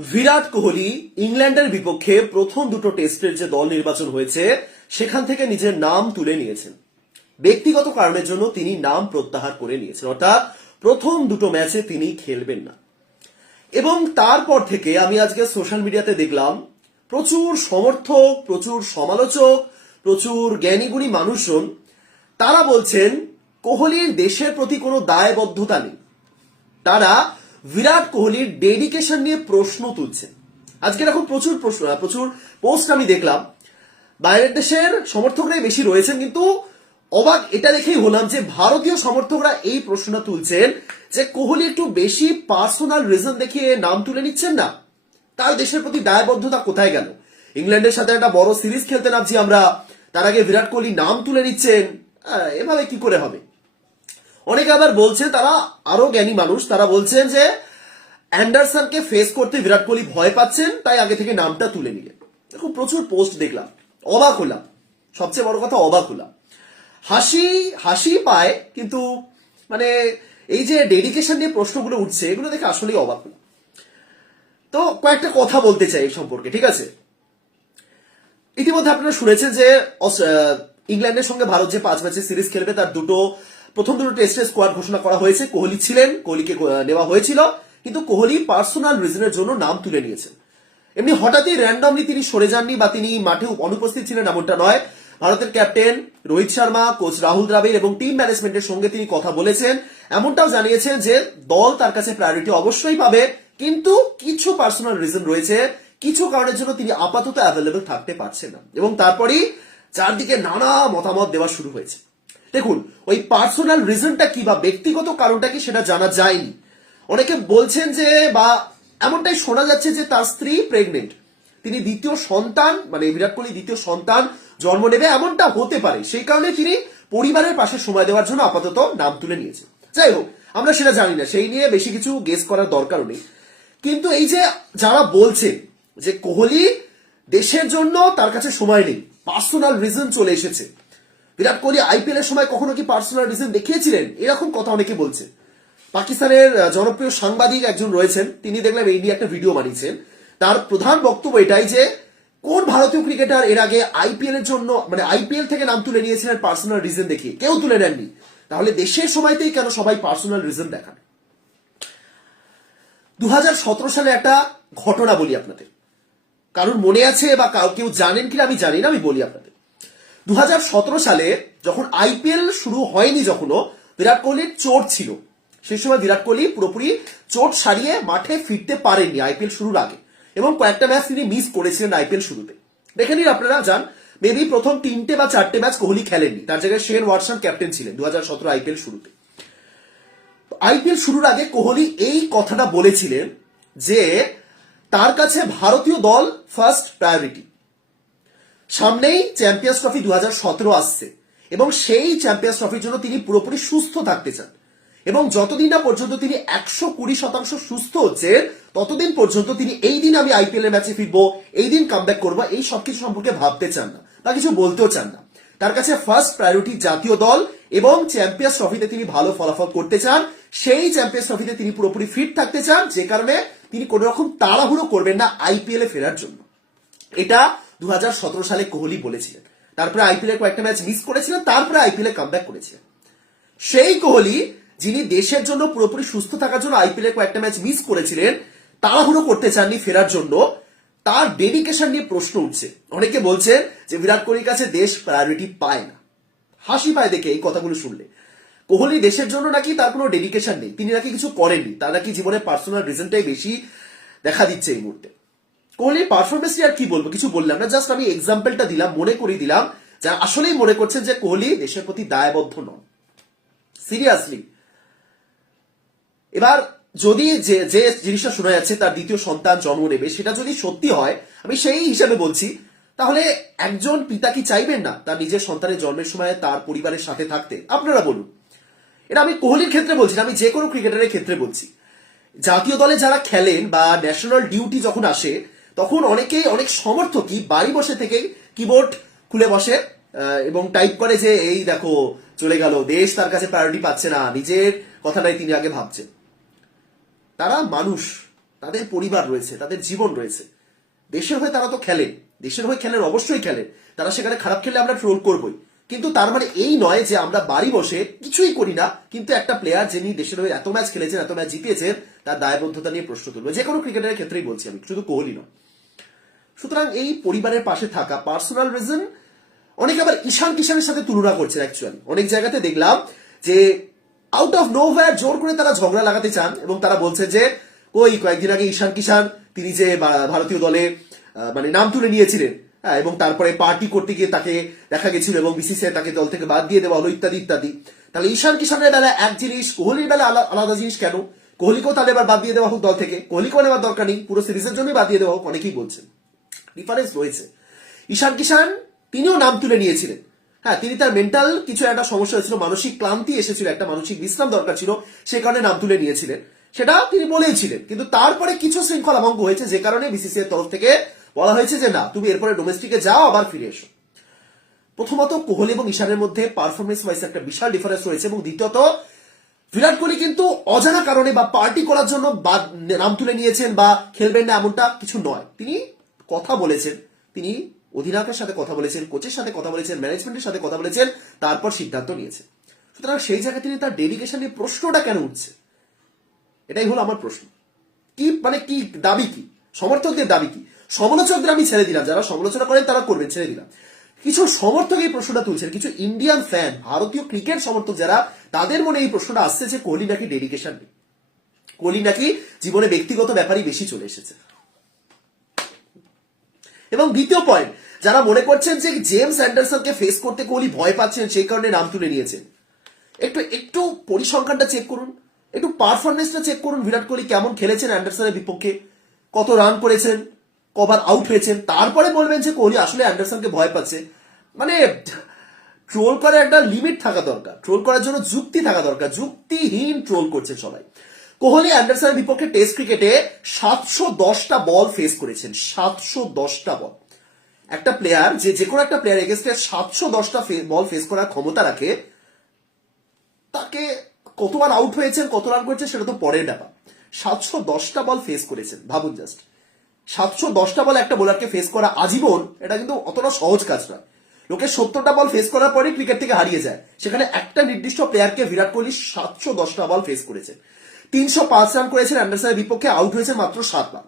বিরাট কোহলি ইংল্যান্ডের বিপক্ষে প্রথম দুটো টেস্টের যে দল নির্বাচন হয়েছে, সেখান থেকে নিজের নাম তুলে নিয়েছেন। ব্যক্তিগত কারণের জন্য তিনি নাম প্রত্যাহার করে নিয়েছেন। অর্থাৎ প্রথম দুটো ম্যাচে তিনি খেলবেন না। এবং তারপর থেকে আমি আজকে সোশ্যাল মিডিয়াতে দেখলাম, প্রচুর সমর্থক, প্রচুর সমালোচক, প্রচুর জ্ঞানীগুণী মানুষজন, তারা বলছেন, কোহলির দেশের প্রতি কোনো দায়বদ্ধতা নেই। তারা বিরাট কোহলির ডেডিকেশন নিয়ে প্রশ্ন তুলছেন। আজকে এরকম প্রচুর প্রশ্ন প্রচুর পোস্ট আমি দেখলাম। বাইরের দেশের সমর্থকরাই বেশি রয়েছেন কিন্তু অবাক এটা দেখেই হলাম যে ভারতীয় সমর্থকরা এই প্রশ্নটা তুলছেন যে কোহলি একটু বেশি পার্সোনাল রিজন দেখিয়ে নাম তুলে নিচ্ছেন না? তার দেশের প্রতি দায়বদ্ধতা কোথায় গেল? ইংল্যান্ডের সাথে একটা বড় সিরিজ খেলতে নামছি আমরা তার আগে বিরাট কোহলি নাম তুলে নিচ্ছেন আহ, এভাবে কি করে হবে? অনেকে আবার বলছে, তারা আরও জ্ঞানী মানুষ, তারা বলছেন যে অ্যান্ডারসনকে ফেস করতে বিরাট কোহলি ভয় পাচ্ছেন, তাই আগে থেকে নামটা তুলে নিলেন। দেখুন প্রচুর পোস্ট দেখলাম, অবাক হলাম। সবচেয়ে বড় কথা, অবাক হলাম। হাসি হাসি পায়, কিন্তু মানে এই যে ডেডিকেশন নিয়ে প্রশ্নগুলো উঠছে, এগুলো দেখে আসলেই অবাক হলাম। তো কয়েকটা কথা বলতে চাই এই সম্পর্কে, ঠিক আছে? ইতিমধ্যে আপনারা শুনেছেন যে ইংল্যান্ডের সঙ্গে ভারত যে পাঁচ ম্যাচের সিরিজ খেলবে, তার দুটো প্রথম দুটো টেস্টের স্কোয়াড ঘোষণা করা হয়েছে। কোহলি ছিলেন, কোহলিকে নেওয়া হয়েছিল, কিন্তু কোহলি পার্সোনাল রিজনের জন্য নাম তুলে নিয়েছেন। এমনি হঠাৎই র্যান্ডমলি তিনি সরে যাননি বা তিনি মাঠে অনুপস্থিত ছিলেন এমনটা নয়। ভারতের ক্যাপ্টেন রোহিত শর্মা কোচ রাহুল দ্রাবিড় এবং টিম ম্যানেজমেন্টের সঙ্গে তিনি কথা বলেছেন। এমনটাও জানিয়েছেন যে দল তার কাছে প্রায়োরিটি অবশ্যই পাবে, কিন্তু কিছু পার্সোনাল রিজন রয়েছে। কিছু কারণের জন্য তিনি আপাতত অ্যাভেলেবেল থাকতে পারছেন না। এবং তারপরেই চারদিকে নানা মতামত দেওয়া শুরু হয়েছে। দেখুন, ওই পার্সোনাল রিজনটা কি বা ব্যক্তিগত কারণটা কি সেটা জানা যায়নি। অনেকে বলছেন যে, বা এমনটাই শোনা যাচ্ছে যে তার স্ত্রী প্রেগনেন্ট তিনি দ্বিতীয় সন্তান মানে বিরাট কোহলি দ্বিতীয় সন্তান জন্ম নেবে, এমনটা হতে পারে। সেই কারণে তিনি পরিবারের পাশে সময় দেওয়ার জন্য আপাতত নাম তুলে নিয়েছে যাই হোক, আমরা সেটা জানি না, সেই নিয়ে বেশি কিছু গেস করার দরকারও নেই। কিন্তু এই যে যারা বলছেন যে কোহলি দেশের জন্য তার কাছে সময় নেই পার্সোনাল রিজন চলে এসেছে বিরাট কোহলি আইপিএল এর সময় কখনো কি পার্সোনাল রিজন দেখিয়েছিলেন? এরকম কথা অনেকে বলছে। পাকিস্তানের জনপ্রিয় সাংবাদিক একজন রয়েছেন, তিনি দেখলাম এই নিয়ে একটা ভিডিও বানিয়েছেন। তার প্রধান বক্তব্য এটাই যে, কোন ভারতীয় ক্রিকেটার এর আগে আইপিএল এর জন্য মানে আইপিএল থেকে নাম তুলে নিয়েছিলেন পার্সোনাল রিজন দেখিয়ে? কেউ তুলে নেননি। তাহলে দেশের সময়তেই কেন সবাই পার্সোনাল রিজন দেখান? দু হাজার সতেরো সালে একটা ঘটনা বলি আপনাদের। কারণ মনে আছে বা কাউ- কেউ জানেন কিনা আমি জানি না, আমি বলি আপনাদের। দু হাজার সতেরো সালে যখন আইপিএল শুরু হয়নি যখনও, বিরাট কোহলির চোট ছিল। সেই সময় বিরাট কোহলি পুরোপুরি চোট সারিয়ে মাঠে ফিরতে পারেননি আইপিএল শুরুর আগে। এবং কয়েকটা ম্যাচ তিনি মিস করেছিলেন আইপিএল শুরুতে। দেখে নিন আপনারা যান মেবি প্রথম তিনটে বা চারটে ম্যাচ কোহলি খেলেননি। তার জায়গায় শেন ওয়াটসন ক্যাপ্টেন ছিলেন দু হাজার সতেরো আইপিএল শুরুতে। আইপিএল শুরুর আগে কোহলি এই কথাটা বলেছিলেন যে, তার কাছে ভারতীয় দল ফার্স্ট প্রায়োরিটি সামনেই চ্যাম্পিয়ন্স ট্রফি দু হাজার সতেরো আসছে এবং সেই চ্যাম্পিয়ন্স ট্রফির জন্য তিনি পুরোপুরি সুস্থ থাকতে চান। এবং যতদিন না পর্যন্ত তিনি একশো কুড়ি শতাংশ সুস্থ হচ্ছে, ততদিন পর্যন্ত তিনি এই দিন আমি আইপিএল এর ম্যাচে ফিরবো, এই দিন কাম ব্যাক করব, এই সবকিছু সম্পর্কে ভাবতে চান না বা কিছু বলতেও চান না। তার কাছে ফার্স্ট প্রায়োরিটি জাতীয় দল এবং চ্যাম্পিয়ন্স ট্রফিতে তিনি ভালো ফলাফল করতে চান। সেই চ্যাম্পিয়ন্স ট্রফিতে তিনি পুরোপুরি ফিট থাকতে চান, যে কারণে তিনি কোনো রকম তাড়াহুড়ো করবেন না আইপিএল এ ফেরার জন্য। এটা দু হাজার সতেরো সালে কোহলি বলেছিলেন। তারপরে আইপিএল কয়েকটা ম্যাচ মিস করেছিলেন, তারপরে আইপিএল এ কামব্যাক করেছিলেন। সেই কোহলি, যিনি দেশের জন্য পুরোপুরি সুস্থ থাকার জন্য আইপিএল এর কয়েকটা ম্যাচ মিস করেছিলেন, তাড়াহুড়ো করতে চাননি ফেরার জন্য, তার ডেডিকেশন নিয়ে প্রশ্ন উঠছে। অনেকে বলছেন যে বিরাট কোহলির কাছে দেশ প্রায়োরিটি পায় না। হাসি পায় দেখে এই কথাগুলো শুনলে। কোহলি দেশের জন্য নাকি তার কোনো ডেডিকেশন নেই। তিনি নাকি কিছু করেননি। তার নাকি জীবনে পার্সোনাল রিজনটাই বেশি দেখা দিচ্ছে এই মুহূর্তে। কোহলির পারফরমেন্স নিয়ে আর কি বলব? কিছু বললাম না জাস্ট আমি এক্সাম্পলটা দিলাম, মনে করি দিলাম যা আসলেই মনে করছেন যে কোহলি দেশের প্রতি দায়বদ্ধ নন। সিরিয়াসলি এবার যদি যে যে জিনিসটা শোনা যাচ্ছে, তার দ্বিতীয় সন্তান জন্ম নেবে, সেটা যদি সত্যি হয়, আমি সেই হিসাবে বলছি, তাহলে একজন পিতা কি চাইবেন না তার নিজের সন্তানের জন্মের সময় তার পরিবারের সাথে থাকতে? আপনারা বলুন। এটা আমি কোহলির ক্ষেত্রে বলছি না, আমি যে কোনো ক্রিকেটারের ক্ষেত্রে বলছি। জাতীয় দলে যারা খেলেন বা ন্যাশনাল ডিউটি যখন আসে তখন অনেকেই অনেক সমর্থকই বাড়ি বসে থেকে কিবোর্ড খুলে বসে এবং টাইপ করে যে, এই দেখো, চলে গেল, দেশ তার কাছে প্রায়োরিটি পাচ্ছে না, নিজের কথাটাই তিনি আগে ভাবছেন তারা মানুষ, তাদের পরিবার রয়েছে, তাদের জীবন রয়েছে। দেশের হয়ে তারা তো খেলে, দেশের হয়ে খেলেন অবশ্যই খেলেন তারা সেখানে খারাপ খেলে আমরা ট্রোল করবই। কিন্তু তার মানে এই নয় যে, আমরা বাড়ি বসে কিছুই করি না, কিন্তু একটা প্লেয়ার যিনি দেশের হয়ে এত ম্যাচ খেলেছেন, এত ম্যাচ জিতিয়েছেন, তার দায়বদ্ধতা নিয়ে প্রশ্ন তুলবে। যে কোনো ক্রিকেটারের ক্ষেত্রেই বলছি আমি, শুধু কোহলি নয়। সুতরাং এই পরিবারের পাশে থাকা পার্সোনাল রিজন অনেকে আবার ঈশান কিষানের সাথে তুলনা করছেন অ্যাকচুয়ালি অনেক জায়গাতে দেখলাম যে আউট অফ নো জোর করে তারা ঝগড়া লাগাতে চান এবং তারা বলছে যে ওই কয়েকদিন আগে ঈশান কিষান তিনি যে ভারতীয় দলে মানে নাম তুলে নিয়েছিলেন হ্যাঁ, এবং তারপরে পার্টি করতে গিয়ে তাকে দেখা গেছিল এবং বিসিসিআই তাকে দল থেকে বাদ দিয়ে দেওয়া হলো ইত্যাদি ইত্যাদি। তাহলে ঈশান কিষানের বেলা এক জিনিস কোহলির বেলা আলা- আলাদা জিনিস কেন? কোহলিকেও তাহলে এবার বাদ দিয়ে দেওয়া হোক দল থেকে। কোহলিকেও নেওয়ার দরকার নেই পুরো সিরিজের জন্যই বাদ দিয়ে দেওয়া হোক অনেকেই বলছেন। ডিফারেন্স রয়েছে। ঈশান কিষান, তিনিও নাম তুলে নিয়েছিলেন। হ্যাঁ তিনি তার মেন্টাল কিছু একটা সমস্যা হয়েছিল, মানসিক ক্লান্তি এসেছিল, একটা মানসিক বিশ্রাম দরকার ছিল, সে কারণে নাম তুলে নিয়েছিলেন। সেটা তিনি বলেইছিলেন। কিন্তু তারপরে কিছু শৃঙ্খলা ভঙ্গ হয়েছে, যে কারণে বিসিসিআই তরফ থেকে বলা হয়েছে যে, না, তুমি এরপরে ডোমেস্টিকে যাও, আবার ফিরে এসো। প্রথমত, কোহলি এবং ঈশানের মধ্যে পারফরমেন্স ওয়াইজ একটা বিশাল ডিফারেন্স রয়েছে এবং দ্বিতীয়ত, বিরাট কোহলি কিন্তু অজানা কারণে বা পার্টি করার জন্য নাম তুলে নিয়েছেন বা খেলবেন না এমনটা কিছু নয়। তিনি কথা বলেছেন। তিনি অধিনায়কের সাথে কথা বলেছেন, কোচের সাথে কথা বলেছেন ম্যানেজমেন্টের সাথে কথা বলেছেন, তারপর সিদ্ধান্ত নিয়েছেন। সুতরাং সেই জায়গায় তিনি তার ডেডিকেশন নিয়ে প্রশ্নটা কেন উঠছে? এটাই হলো আমার প্রশ্ন। কি মানে কি দাবি কি? সমর্থকদের দাবি কি? সমালোচকদের আমি ছেড়ে দিলাম। যারা সমালোচনা করেন তারা করবেন, ছেড়ে দিলাম। কিছু সমর্থক এই প্রশ্নটা তুলছেন, কিছু ইন্ডিয়ান ফ্যান ভারতীয় ক্রিকেট সমর্থক যারা, তাদের মনে এই প্রশ্নটা আসছে যে কোহলি নাকি ডেডিকেশন নেই। কোহলি নাকি জীবনে ব্যক্তিগত ব্যাপারই বেশি চলে এসেছে। এবং দ্বিতীয় পয়েন্ট যারা মনে করছেন যে জেমস অ্যান্ডারসনকে ফেস করতে কোহলি ভয় পাচ্ছেন, সেই কারণে নাম তুলে নিয়েছেন। একটু একটু পরিসংখ্যানটা চেক করুন। একটু পারফরমেন্সটা চেক করুন, বিরাট কোহলি কেমন খেলেছেন অ্যান্ডারসনের বিপক্ষে? কত রান করেছেন? কবার আউট হয়েছেন? তারপরে বলবেন যে কোহলি আসলে অ্যান্ডারসনকে ভয় পাচ্ছে। মানে ট্রোল করার একটা লিমিট থাকা দরকার। ট্রোল করার জন্য যুক্তি থাকা দরকার। যুক্তিহীন ট্রোল করছে সবাই। কোহলি অ্যান্ডারসনের বিপক্ষে টেস্ট ক্রিকেটে সাতশো দশটা বল ফেস করেছেন, সাতশো দশটা বল। একটা প্লেয়ার যে যে কোনো একটা প্লেয়ার এগেনস্টে সাতশো দশটা বল ফেস করার ক্ষমতা রাখে, তাকে কতবার আউট হয়েছেন, কত রান করেছেন, সেটা তো পরের ব্যাপার। সাতশো দশটা বল ফেস করেছেন, ভাবুন জাস্ট সাতশো দশটা বল একটা বোলারকে ফেস করা আজীবন, এটা কিন্তু অতটা সহজ কাজ নয়। লোকে সত্তরটা বল ফেস করার পরে ক্রিকেট থেকে হারিয়ে যায়। সেখানে একটা নির্দিষ্ট প্লেয়ারকে বিরাট কোহলি সাতশো দশটা বল ফেস করেছেন। তিনশো পাঁচ রান করেছেন অ্যান্ডারসনের বিপক্ষে আউট হয়েছে মাত্র সাতবার।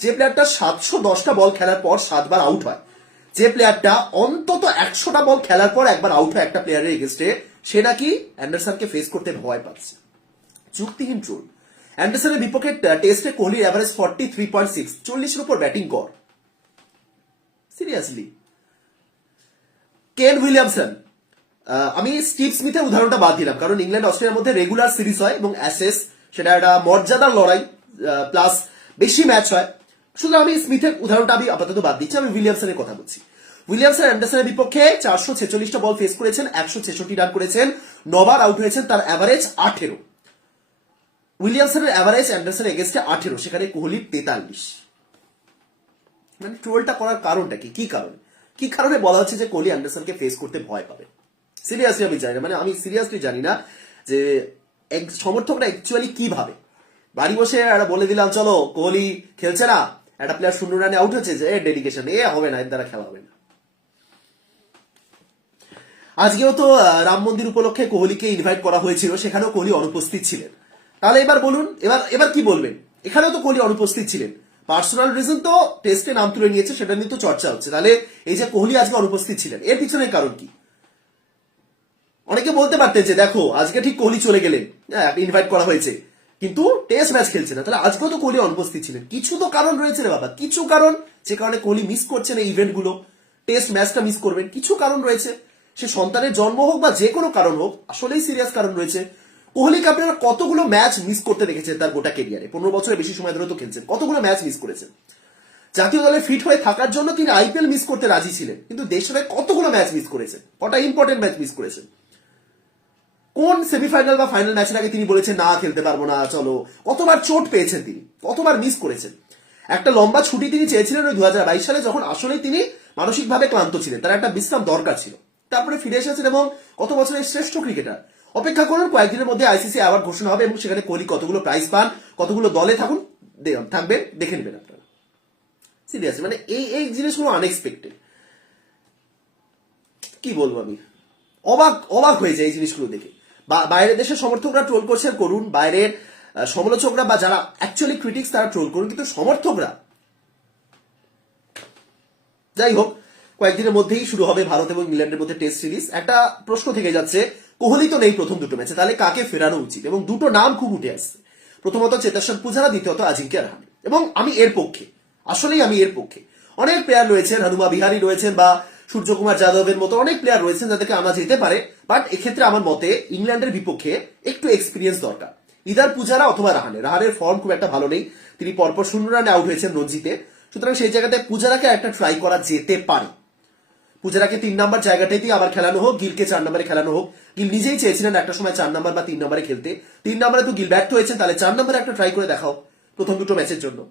যে প্লেয়ারটা সাতশো দশটা বল খেলার পর সাতবার আউট হয়, যে প্লেয়ারটা অন্তত একশোটা বল খেলার পর একবার আউট হয় একটা প্লেয়ারের এগেস্টে সে নাকি অ্যান্ডারসনকে ফেস করতে ভয় পাচ্ছে। যুক্তিহীন ট্রোল অ্যান্ডারসনের বিপক্ষে টেস্টে কোহলির average forty three point six চল্লিশের উপর ব্যাটিং কর সিরিয়াসলি কেন উইলিয়ামসন আমি স্টিভ স্মিথের উদাহরণটা বাদ দিলাম, কারণ ইংল্যান্ড অস্ট্রেলিয়ার মধ্যে রেগুলার সিরিজ হয় এবং অ্যাসেস সেটা একটা মর্যাদার লড়াই প্লাস বেশি ম্যাচ হয়। শুধু আমি স্মিথের উদাহরণটা আমি আপাতত বাদ দিচ্ছি, আমি উইলিয়ামসনের কথা বলছি। উইলিয়ামসন অ্যান্ডারসনের বিপক্ষে চারশো ছেচল্লিশটা বল ফেস করেছেন, একশো ছেষট্টি রান করেছেন, নবার আউট হয়েছেন, তার অ্যাভারেজ আঠেরো। উইলিয়ামসনের অ্যাভারেজ অ্যান্ডারসন এগেনস্টে আঠেরো, সেখানে কোহলি তেতাল্লিশ। মানে ট্রোলটা করার কারণটা কি? কি কারণে? কি কারণে বলা হচ্ছে যে কোহলি অ্যান্ডারসনকে ফেস করতে ভয় পাবে? সিরিয়াসলি আমি জানি না মানে আমি সিরিয়াসলি জানি না যে সমর্থকরা অ্যাকচুয়ালি কি ভাবে? বাড়ি বসে একটা বলে দিলাম, চলো, কোহলি খেলছে না। একটা প্লেয়ার শূন্য রানে আউট হচ্ছে যে ডেডিকেশন এ, হবে না, এর দ্বারা খেলা হবে না। আজকেও তো রাম মন্দির উপলক্ষে কোহলিকে ইনভাইট করা হয়েছিল, সেখানেও কোহলি অনুপস্থিত ছিলেন। তাহলে এবার বলুন, এবার এবার কি বলবেন? এখানেও তো কোহলি অনুপস্থিত ছিলেন। পার্সোনাল রিজন তো টেস্টে নাম তুলে নিয়েছে, সেটা নিয়ে তো চর্চা হচ্ছে। তাহলে এই যে কোহলি আজকে অনুপস্থিত ছিলেন, এর পিছনে কারণ কি? অনেকে বলতে পারতেন যে, দেখো, আজকে ঠিক কোহলি চলে গেলেন। হ্যাঁ ইনভাইট করা হয়েছে। কিন্তু টেস্ট ম্যাচ খেলছে না। তাহলে আজকেও তো কোহলি অনুপস্থিত ছিলেন। কিছু তো কারণ রয়েছে রে বাবা। কিছু কারণ যে কারণে কোহলি মিস করছেন এই ইভেন্টগুলো। টেস্ট ম্যাচটা মিস করবেন। কিছু কারণ রয়েছে। সে সন্তানের জন্ম হোক বা যে কোনো কারণ হোক, আসলেই সিরিয়াস কারণ রয়েছে। কোহলিকে আপনারা কতগুলো ম্যাচ মিস করতে দেখেছেন তার গোটা কেরিয়ারে পনেরো বছরের বেশি সময় ধরে তো খেলছেন। কতগুলো ম্যাচ মিস করেছেন? জাতীয় দলে ফিট হয়ে থাকার জন্য তিনি আইপিএল মিস করতে রাজি ছিলেন। কিন্তু দেশের কতগুলো ম্যাচ মিস করেছেন? কটা ইম্পর্টেন্ট ম্যাচ মিস করেছেন? কোন সেমিফাইনাল বা ফাইনাল ম্যাচের আগে তিনি বলেছেন, না, খেলতে পারব না, চলো। কতবার চোট পেয়েছেন তিনি, কতবার মিস করেছেন। একটা লম্বা ছুটি তিনি চেয়েছিলেন ওই দু হাজার বাইশ সালে, যখন আসলেই তিনি মানসিকভাবে ক্লান্ত ছিলেন। তার একটা বিশ্রাম দরকার ছিল। তারপরে ফিরে এসেছেন এবং কত বছরের শ্রেষ্ঠ ক্রিকেটার অপেক্ষা করুন, কয়েকদিনের মধ্যে আইসিসি অ্যাওয়ার্ড ঘোষণা হবে এবং সেখানে কোহলি কতগুলো প্রাইজ পান, কতগুলো দলে থাকুন, দে- থাকবে দেখে নেবেন আপনারা। সিরিয়াসলি মানে এই এই জিনিসগুলো আনএক্সপেক্টেড কি বলব আমি? অবাক অবাক হয়ে যায় এই জিনিসগুলো দেখে। বা- বাইরের দেশের সমর্থকরা ট্রোল করছেন করুন। বাইরের সমালোচকরা বা যারা অ্যাকচুয়ালি ক্রিটিক্স তারা ট্রোল করুন, কিন্তু সমর্থকরা। যাই হোক, কয়েকদিনের মধ্যেই শুরু হবে ভারত এবং ইংল্যান্ডের মধ্যে টেস্ট সিরিজ একটা প্রশ্ন থেকে যাচ্ছে, কোহলি তো নেই প্রথম দুটো ম্যাচে, তাহলে কাকে ফেরানো উচিত? এবং দুটো নাম খুব উঠে আসছে। প্রথমত চেতেশ্বর পূজারা, দ্বিতীয়ত আজিঙ্ক্য রাহানে। এবং আমি এর পক্ষে, আসলেই আমি এর পক্ষে। অনেক প্লেয়ার রয়েছেন, হনুমা বিহারি রয়েছেন বা সূর্যকুমার যাদবের মতো অনেক প্লেয়ার রয়েছেন যাদেরকে আনা যেতে পারে বাট এক্ষেত্রে আমার মতে ইংল্যান্ডের বিপক্ষে একটু এক্সপিরিয়েন্স দরকার। ইদার পূজারা অথবা রাহানে। রাহানের ফর্ম খুব একটা ভালো নেই। তিনি পরপর শূন্য রানে আউট হয়েছেন রঞ্জিতে। সুতরাং সেই জায়গাতে পূজারাকে একটা ট্রাই করা যেতে পারে। পূজারাকে তিন নাম্বার জায়গাটাতেই আবার খেলানো হোক, গিলকে চার নম্বরে খেলানো হোক। গিল নিজেই চেয়েছিলেন একটা সময় চার নাম্বার বা তিন নম্বরে খেলতে। তিন নম্বরে তো গিল ব্যর্থ হয়েছেন, তাহলে চার নম্বরে একটা ট্রাই করে দেখাও প্রথম দুটো ম্যাচের জন্য।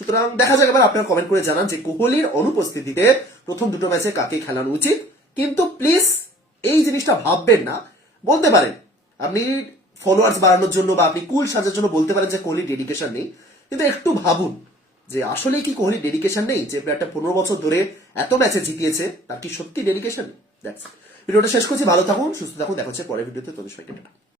সুতরাং দেখা যাক এবার আপনার কমেন্ট করে জানান যে কোহলির অনুপস্থিতিতে প্রথম দুটো ম্যাচে কাকে খেলানো উচিত। কিন্তু প্লিজ এই জিনিসটা ভাববেন না। বলতে পারেন, আপনি ফলোয়ার্স বাড়ানোর জন্য বা আপনি কুল সাজার জন্য বলতে পারেন যে কোহলির ডেডিকেশন নেই। কিন্তু একটু ভাবুন যে আসলে কি কোহলি ডেডিকেশন নেই? যে প্লেয়ারটা পনেরো বছর ধরে এত ম্যাচে জিতিয়েছে, তার কি সত্যি ডেডিকেশন ভিডিওটা শেষ করছি, ভালো থাকুন, সুস্থ থাকুন, দেখা হচ্ছে পরের ভিডিওতে। তোদের সবাইকে।